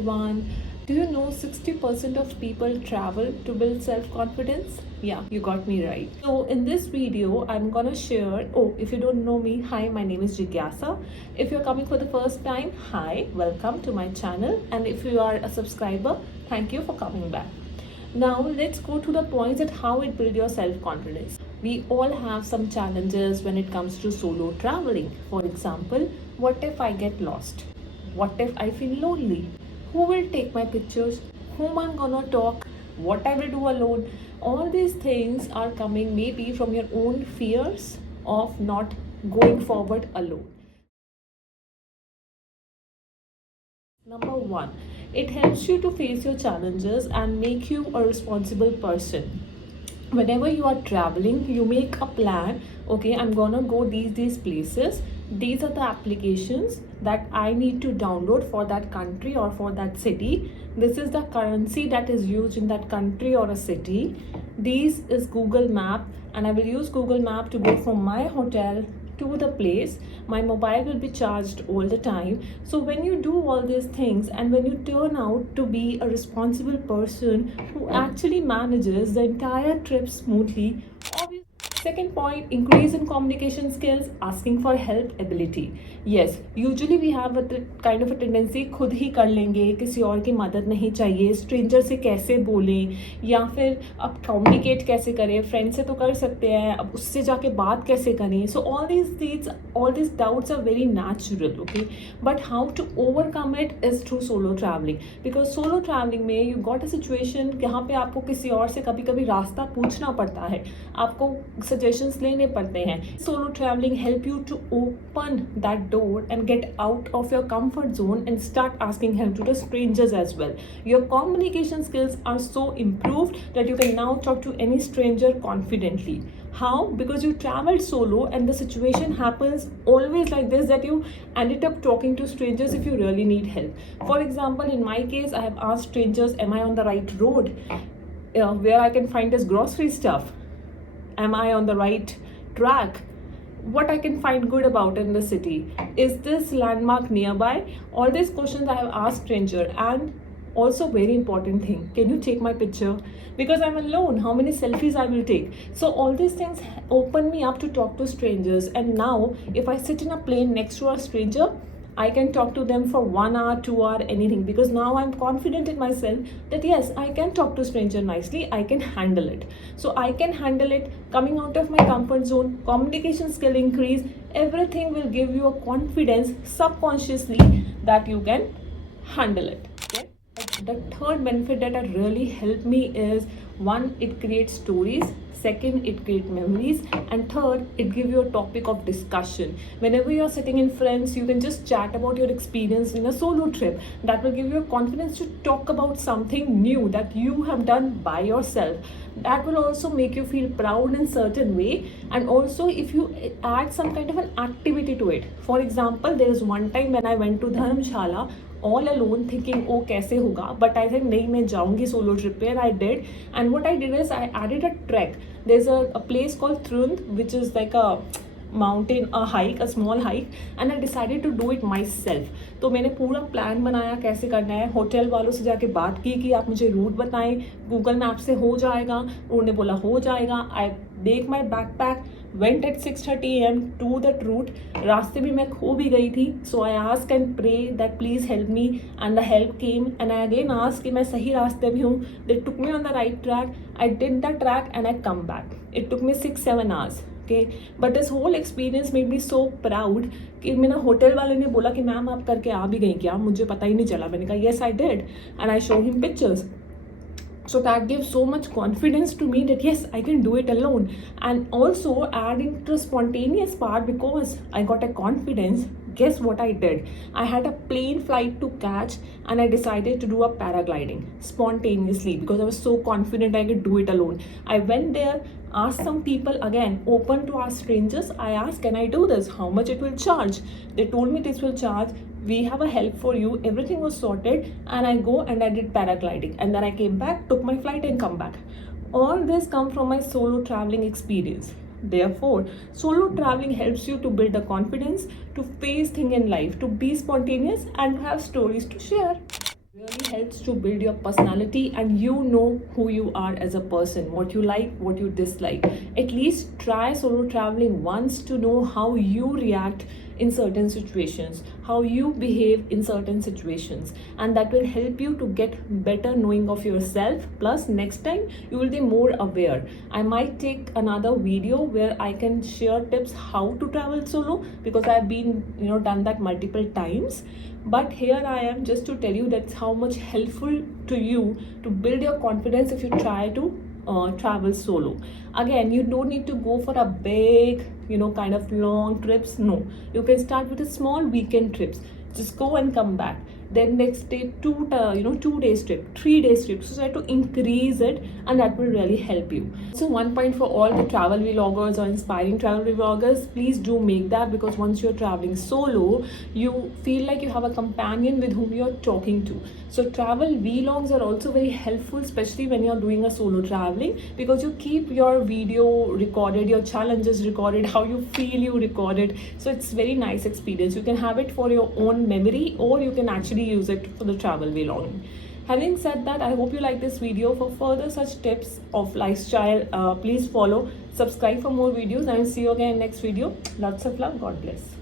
everyone. Do you know 60% of people travel to build self-confidence? Yeah, you got me right. So in this video, I'm gonna share, if you don't know me, hi, my name is Jigyasa. If you're coming for the first time, hi, welcome to my channel. And if you are a subscriber, thank you for coming back. Now let's go to the points that how it builds your self-confidence. We all have some challenges when it comes to solo traveling. For example, what if I get lost? What if I feel lonely? Who will take my pictures? Whom I'm gonna talk? What I will do alone? All these things are coming maybe from your own fears of not going forward alone. Number one, it helps you to face your challenges and make you a responsible person. Whenever you are traveling, you make a plan. Okay, I'm gonna go these places. These are the applications that I need to download for that country or for that city. This is the currency that is used in that country or a city. This is Google Map, and I will use Google Map to go from my hotel to the place. My mobile will be charged all the time. So when you do all these things and when you turn out to be a responsible person who actually manages the entire trip smoothly, obviously. Second point, increase in communication skills, asking for help ability. Yes, usually we have a kind of a tendency खुद ही कर लेंगे, किसी और की मदद नहीं चाहिए, stranger से कैसे बोलें या फिर अब कम्युनिकेट कैसे करें, फ्रेंड से तो कर सकते हैं, अब उससे जाके बात कैसे करें. So all these doubts are very natural, okay? But how to overcome it is through solo traveling. Because solo traveling में you got a situation जहाँ पे आपको किसी और से कभी कभी रास्ता पूछना पड़ता है, आपको suggestions लेने पड़ते हैं. Solo traveling help you to open that door and get out of your comfort zone and start asking help to the strangers as well. Your communication skills are so improved that you can now talk to any stranger confidently. How? Because you traveled solo and the situation happens always like this, that you ended up talking to strangers if you really need help. For example, in my case, I have asked strangers, am I on the right road? Where I can find this grocery stuff? Am I on the right track? What I can find good about in the city? Is this landmark nearby? All these questions I have asked stranger. And also very important thing, can you take my picture? Because I'm alone, how many selfies I will take? So all these things open me up to talk to strangers. And now if I sit in a plane next to a stranger, I can talk to them for 1 hour, 2 hour, anything, because now I'm confident in myself that yes, I can talk to stranger nicely, I can handle it. So I can handle it, coming out of my comfort zone, communication skill increase, everything will give you a confidence subconsciously that you can handle it. Okay? The third benefit that really helped me is, one, it creates stories. Second, it creates memories. And third, it gives you a topic of discussion. Whenever you're sitting in friends, you can just chat about your experience in a solo trip. That will give you a confidence to talk about something new that you have done by yourself. That will also make you feel proud in certain way. And also if you add some kind of an activity to it. For example, there is one time when I went to Dharamshala all alone thinking, oh, kaise hoga, but I think nahi, main jaungi solo trip pe, and I did. And what I did is I added a trek. There's a place called Trund, which is like a mountain, a hike, a small hike, and I decided to do it myself. तो मैंने पूरा plan बनाया कैसे करना है, hotel वालों से जाके बात की कि आप मुझे रूट बताएं, गूगल मैप से हो जाएगा, उन्होंने बोला हो जाएगा. I make my backpack, went at 6:30 AM to that route. रास्ते में मैं खो भी गई थी. So I asked and pray that please help me, and the help came. And I again asked कि मैं सही रास्ते में हूँ. They took me on the right track. I did the track and I come back. It took me 6-7 hours. Okay, but this whole experience made me so proud कि मेरा hotel वाले ने बोला कि मैम आप करके आ भी गई क्या, मुझे पता ही नहीं चला. मैंने कहा yes I did, and I showed him pictures. So that gives so much confidence to me that yes, I can do it alone. And also adding to the spontaneous part, because I got a confidence, guess what I did? I had a plane flight to catch and I decided to do a paragliding spontaneously because I was so confident I could do it alone. I went there, asked some people, again open to ask strangers. I asked, can I do this? How much it will charge? They told me this will charge, we have a help for you. Everything was sorted, and I go and I did paragliding, and then I came back, took my flight and come back. All this come from my solo traveling experience. Therefore, solo traveling helps you to build the confidence to face things in life, to be spontaneous and to have stories to share. Really helps to build your personality, and you know who you are as a person, what you like, what you dislike. At least try solo traveling once to know how you react in certain situations, how you behave in certain situations, and that will help you to get better knowing of yourself. Plus next time you will be more aware. I might take another video where I can share tips how to travel solo, because I've been done that multiple times. But here I am just to tell you that's how much helpful to you to build your confidence if you try to travel solo. Again, you don't need to go for a big kind of long trips. No, you can start with a small weekend trips. Just go and come back. Then next day 2 days trip, 3 days trip, so try to increase it, and that will really help you. So one point for all the travel vloggers or inspiring travel vloggers, please do make that, because once you're traveling solo, you feel like you have a companion with whom you're talking to. So travel vlogs are also very helpful, especially when you're doing a solo traveling, because you keep your video recorded, your challenges recorded, how you feel you recorded. So it's very nice experience. You can have it for your own memory, or you can actually use it for the travel vlogging. Having said that, I hope you like this video. For further such tips of lifestyle, please follow, subscribe for more videos, and see you again next video. Lots of love. God bless.